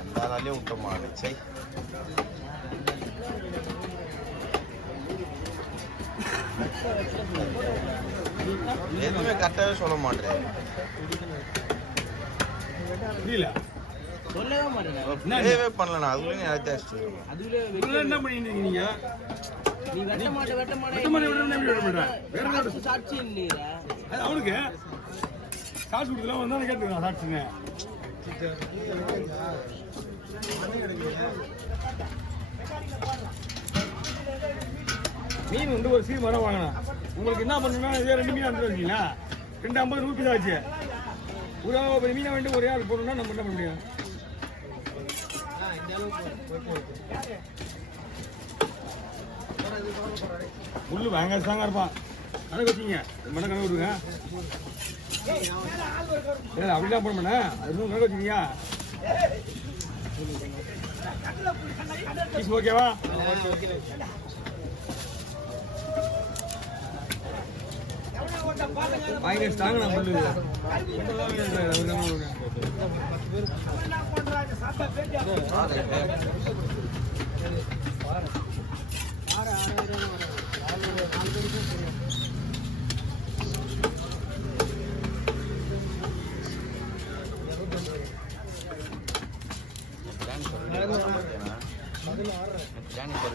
அந்தாலே விட்ட மாடு சை எதுவுமே கரெக்டாகவே சொல்ல மாட்டேன் சொல்லவே மாட்டேன் பண்ணல அதுல என்ன பண்ணிட்டு இருக்கீங்க நீ வெட்ட மாட்டே சாட்சி இல்லையா அவனுக்கு காசு கொடுக்கலாம் வந்தா கேட்டுக்கலாம் சாட்சிங்க மீன் வந்து ஒரு சீர் மரம் வாங்கினா உங்களுக்கு என்ன பண்ணணும்னா இதே 2 மீன் அனுப்பிச்சு வச்சிங்களா 250 ரூபி தான் ஆச்சு ஒரு மீனை வந்து ஒரே ஆள் போடணும்னா நம்ம என்ன பண்ண முடியும் முள்ளு பயங்கர ஸ்ட்ராங்கா இருப்பான் கணக்கு வச்சிங்க மட்டும் கணக்கு விடுங்க அப்படிலாம் போட மாட்டேன் அது கணக்கு வச்சிங்க ஓகேவா பயங்கர ஸ்ட்ராங்கா முள்ளு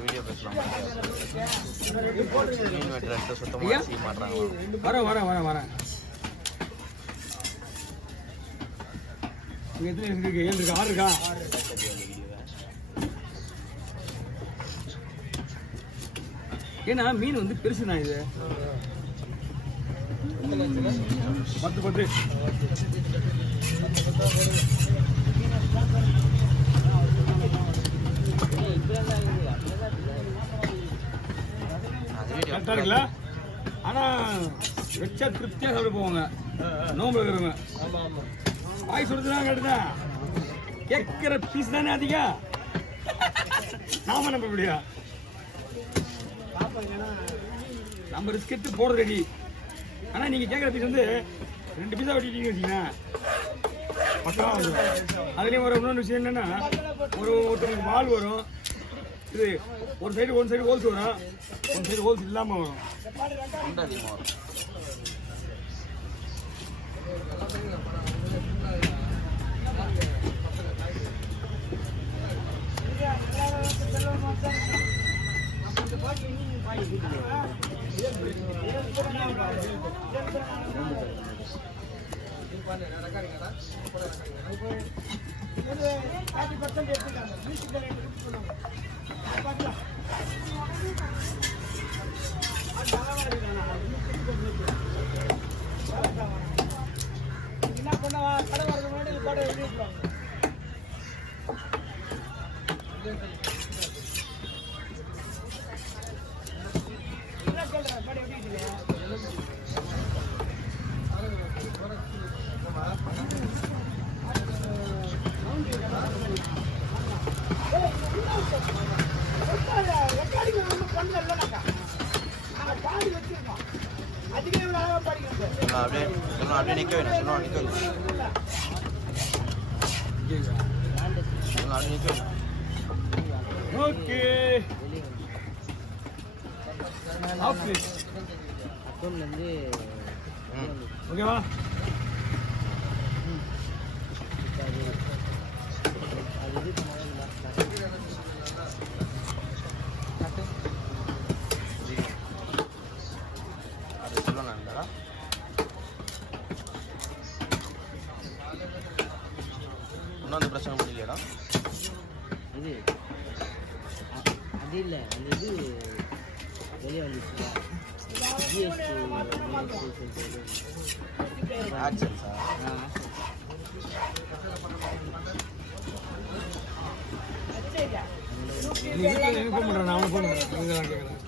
வீடியோ பேசலாம் வரேன் எத்தனை இருக்கு 7 இருக்கு 6 இருக்கா ஏன்னா மீன் வந்து பெருசுண்ணா இது 10 கரெக்டா இருக்குல்ல ஆனா வச்சா திருப்தியா சாப்பிட போவாங்க நோம்பு இருக்கிறவங்க வாய் சொல்றதுதான் கேட்டுதான் கேட்கிற பீஸ் தானே அதிகம் நாம நம்ப முடியா நம்ம ரிஸ்க் எடுத்து போட ரெடி ஆனா நீங்க கேட்கிற பீஸ் வந்து 2 பீஸா வெட்டிட்டீங்க வச்சீங்கன்னா பக்கா வந்துடும் அதுலயும் ஒரு இன்னொரு விஷயம் என்னன்னா ஒருத்தருக்கு வால் வரும் இது ஒரு சைடு ஹோல்ஸ் வரும் ஒரு சைடு ஹோல்ஸ் இல்லாம வரும் என்ன பண்ணுவா கடை வரது முன்னாடி கடை எழுதிடுவாங்க என்ன சொல்றேன் கடை எப்படி அப்படியே நிக்க வேணும் சொன்னா நிக்க வேணும் ஓகே ஆஃபீஸ் அக்கௌண்ட்ல இருந்து ஓகேவா அந்த பிரச்சனை முடியலடா இது அது இல்லை அந்த இது வெளியே வந்துச்சு ஜிஎஸ்டி நீ வீட்டில் எனக்கு ஃபோன் பண்ணுறேன், நான் அவனை ஃபோன் பண்ணுறேன், இதெல்லாம் கேட்குறேன்.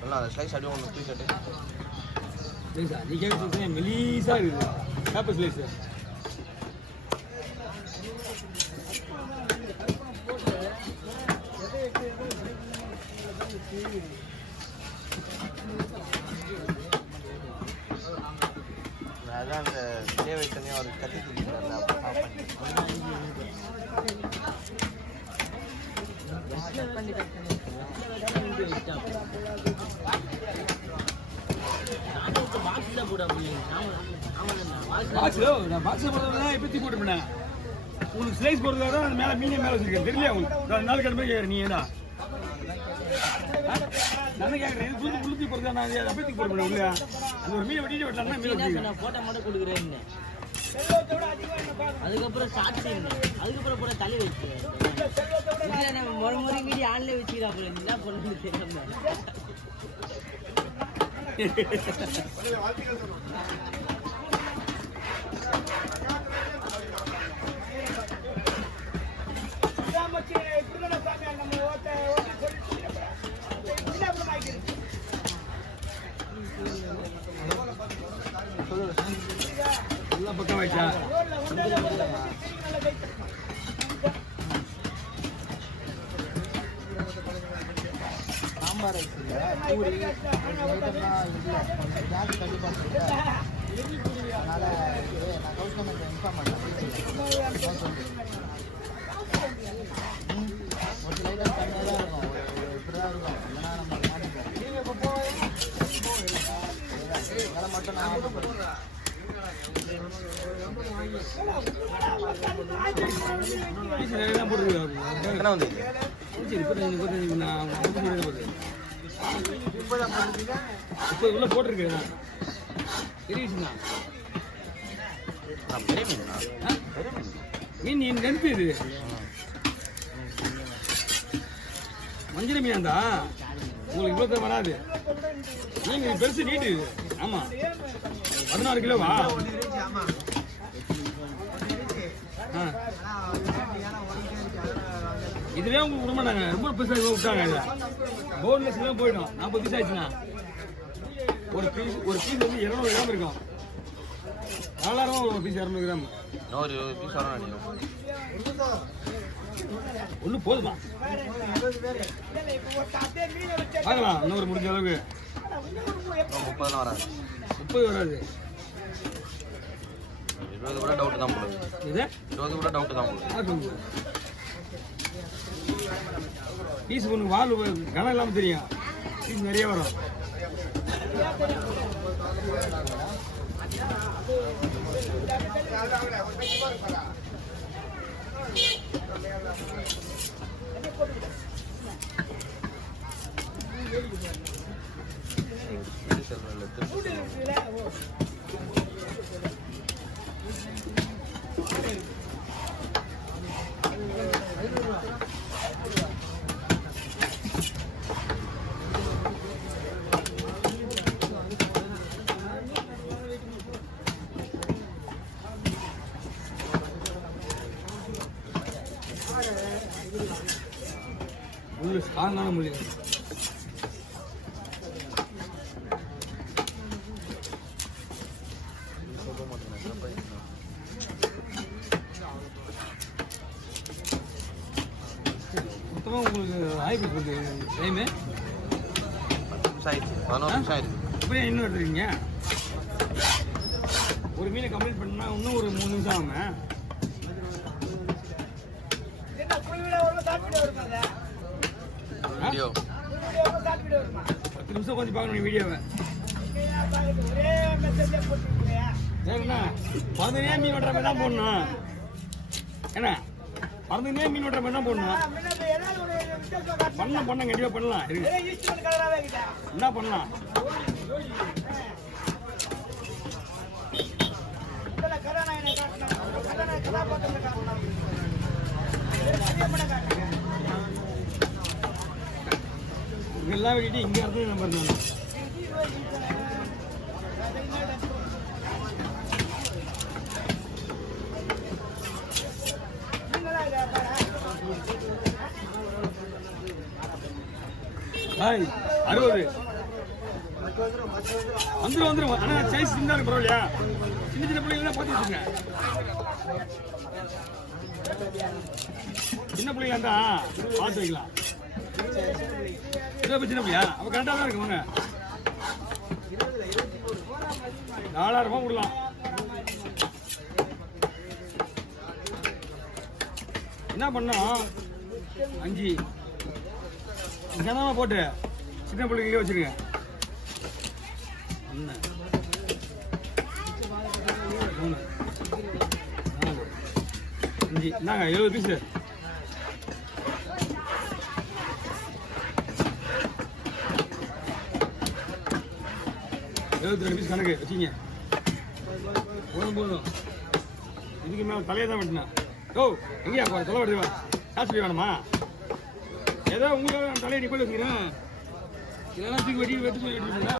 நல்லா அந்த ஸ்லைஸ் அப்படியே ஒன்று தூக்கிட்டு ஸ்லைஸா நீ கேட்க மெலீஸாக இருக்குது பேப்பர் ஸ்லைஸு. அதான் அந்த தேவை தனியாக ஒரு கத்தி தூக்கிட்டார்ல அப்போ பாக்ஸில் போடுறதுனா எப்படி போட்டுப்பேன் உனக்கு ஸ்லைஸ் போடுறதா தான் அந்த மேலே மீனே மேலே வச்சிருக்கேன் தெரியல உங்களுக்கு நாலு கடமை கேட்குறேன் நீ ஏடா நான் கேட்குறேன் இது புது புளுத்தி போடுறதா நான் அப்படி போட்டுப்பேன் உள்ள அந்த ஒரு மீனை வெட்டிட்டு வெட்டலாம்னா மீன் வச்சுருக்கேன் போட்டோ மட்டும் கொடுக்குறேன்னு அதுக்கப்புறம் சாட்சி அதுக்கப்புறம் கூட தலை வச்சு ஒரு முறை மீடி ஆன்ல வச்சுக்கிறா போல என்ன பொண்ணு தெரியாம எல்லாம் பக்கம் வச்சா சாம்பார் ரைஸ் இல்லை பூரி ஐட்டம்லாம் இல்லை கேஸ் கண்டிப்பாக அதனால் நான் கவுன்சிலர் இன்ஃபார்ம் பண்ணேன் ஒரு சில ஐட்டம் கம்மியாக தான் இருக்கும் இப்படி தான் இருக்கும் இல்லைனா நம்ம மாட்டிப்போம் வேலை மட்டும் நான் ஆர்டர் பண்ணுறேன். என்ன வந்து உள்ள போட்டிருக்கேன் பெரிய விஷயம் பெரிய மீனா பெரிய மீன் மீன் நெருப்பு இது மஞ்சள் மீனாண்டா உங்களுக்கு இவ்வளோ வராது மீன் பெருசு நீட்டு இது ஆமாம் 16 கிலோவா இதுவே உங்களுக்கு விட மாட்டாங்க ரொம்ப பெருசாக விட்டாங்க இதை போன்லெஸ் தான் போயிடும் 40 பீஸ் ஆயிடுச்சுண்ணா ஒரு பீஸ் வந்து 200 கிராம் இருக்கும் 4000 ஒரு பீஸ் 200 கிராம் இன்னொரு பீஸ் வர நினைக்கிறேன் ஒன்றும் போதுமா பார்க்கலாம் இன்னொரு முடிஞ்ச அளவுக்கு 30 வராது 30 வராது 20 கூட டவுட் தான் போடுது இது 20 கூட டவுட் தான் போடுது பீஸ் ஒன்று வால் கனம் இல்லாமல் தெரியும் பீஸ் நிறைய வரும் முள்ளு ஸ்ட்ராங்கான முள்ளு மொத்தமாக உங்களுக்கு ஆய்வு கொடுத்து டைமு 11 நிமிஷம் ஆயிடுச்சு அப்படியே இன்னும் எடுத்துருக்கீங்க ஒரு மீனை கம்ப்ளீட் பண்ணா இன்னும் ஒரு 3 நிமிஷம் ஆகும் வீடியோ 10 நிமிஷம் கொஞ்சம் பார்க்கணும் வீடியோவை சரிண்ணா 15 மீன் வெட்டுற மாதிரி தான் போடணும் என்ன 15 மீன் வெட்டுற மாதிரி தான் போடணும் பண்ணலாம் கண்டிப்பாக பண்ணலாம் என்ன பண்ணலாம் எல்லாம் வெட்டிட்டு இங்கே இருந்து நம்ம இருந்தோம். ஹாய் 60 வந்துடும். ஆனால் சைஸ் இருந்தாலும் பரவாயில்லையா? சின்ன சின்ன பிள்ளைங்க பார்த்து வச்சுங்க. சின்ன பிள்ளைங்களா இருந்தா பார்த்து வைக்கலாம். சின்ன பிள்ளையா அப்போ கரெக்டாக தான் இருக்கு. வாங்க 4000 ரூபாய் கொடுக்கலாம். என்ன பண்ணோம் 5 கனமா போட்டு சின்ன பிள்ளைங்க வச்சிருங்க. 1 3 4 5 என்னங்க 70 பீஸு. 72 பீஸ் கணக்கு வச்சிங்க. போதும். இதுக்கு மேலே தலையை தான் வெட்டினேன். ஓ எங்கேயா தொலை வெட்டுவேன். காசு வேணுமா? ஏதோ உங்களுக்கு தலையை நிப்பாட்டி வச்சுக்கிறேன். இதெல்லாம் தூக்கி வெட்டி சொல்லி வெட்டிருக்கீங்களா?